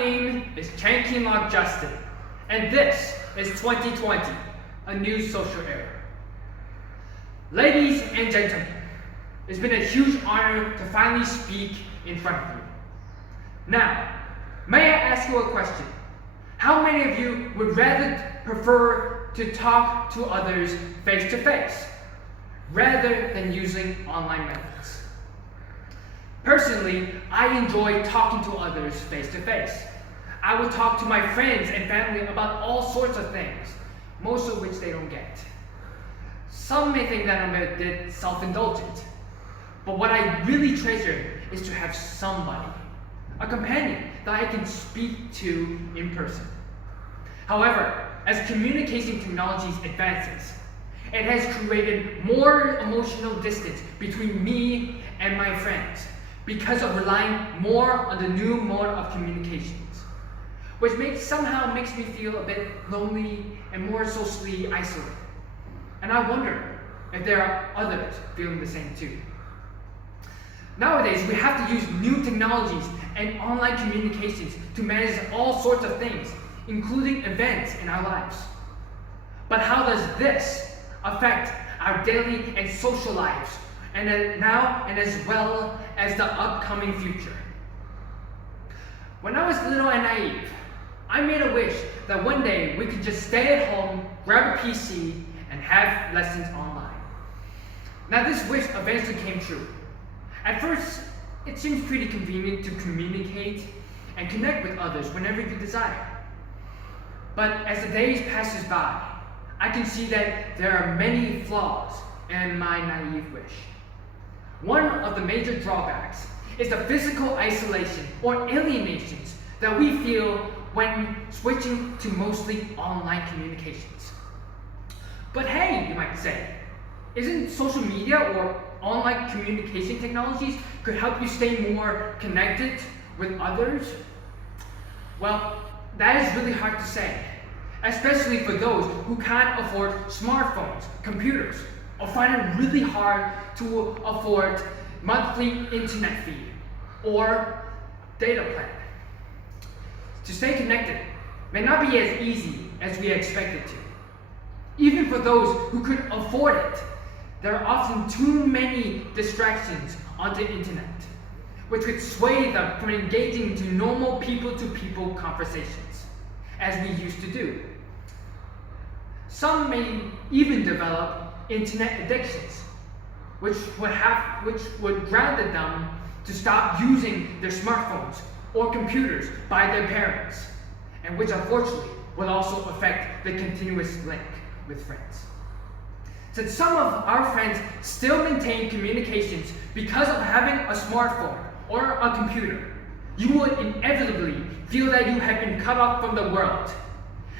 name is Kin Lok Justin, and this is 2020, a new social era. Ladies and gentlemen, it's been a huge honor to finally speak in front of you. Now, may I ask you a question? How many of you would rather prefer to talk to others face to face, rather than using online methods? Personally, I enjoy talking to others face to face. I will talk to my friends and family about all sorts of things, most of which they don't get. Some may think that I'm a bit self-indulgent, but what I really treasure is to have somebody, a companion that I can speak to in person. However, as communication technologies advances, it has created more emotional distance between me and my friends because of relying more on the new mode of communications, which somehow makes me feel a bit lonely and more socially isolated. And I wonder if there are others feeling the same too. Nowadays, we have to use new technologies and online communications to manage all sorts of things, including events in our lives. But how does this affect our daily and social lives, and now and as well as the upcoming future? When I was little and naive, I made a wish that one day we could just stay at home, grab a PC, and have lessons online. Now this wish eventually came true. At first, it seems pretty convenient to communicate and connect with others whenever you desire. But as the days passes by, I can see that there are many flaws in my naive wish. One of the major drawbacks is the physical isolation or alienations that we feel when switching to mostly online communications. But hey, you might say, isn't social media or online communication technologies could help you stay more connected with others? Well, that is really hard to say, especially for those who can't afford smartphones, computers, or find it really hard to afford monthly internet fee or data plan. To stay connected may not be as easy as we expect it to. Even for those who could afford it, there are often too many distractions on the internet, which could sway them from engaging into normal people-to-people conversations, as we used to do. Some may even develop internet addictions, which would ground them to stop using their smartphones or computers by their parents, and which unfortunately will also affect the continuous link with friends. Since some of our friends still maintain communications because of having a smartphone or a computer, you would inevitably feel that you have been cut off from the world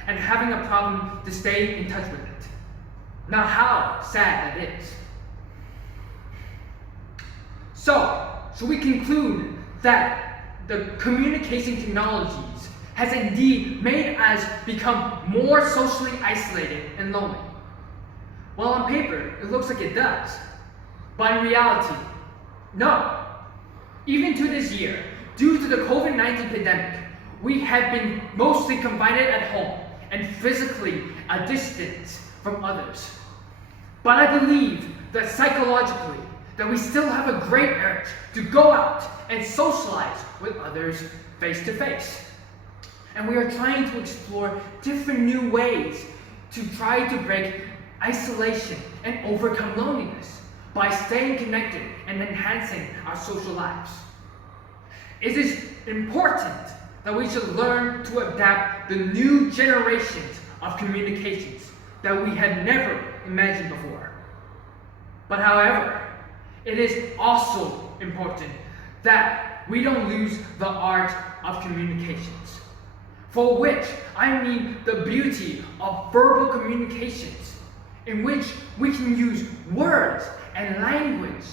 and having a problem to stay in touch with it. Now how sad that is. So, should we conclude that the communication technologies has indeed made us become more socially isolated and lonely? Well, on paper, it looks like it does. But in reality, no. Even to this year, due to the COVID-19 pandemic, we have been mostly confined at home and physically a distance from others. But I believe that psychologically, that we still have a great urge to go out and socialize with others face to face. And we are trying to explore different new ways to try to break isolation and overcome loneliness by staying connected and enhancing our social lives. It is important that we should learn to adapt the new generations of communications that we had never imagined before. But however, it is also important that we don't lose the art of communications, for which I mean the beauty of verbal communications, in which we can use words and language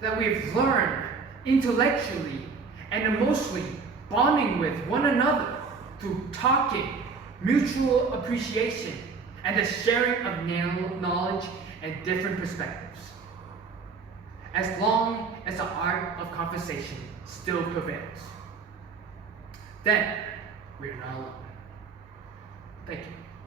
that we've learned intellectually and emotionally, bonding with one another through talking, mutual appreciation, and the sharing of knowledge and different perspectives. As long as the art of conversation still prevails. Then, we are not alone. Thank you.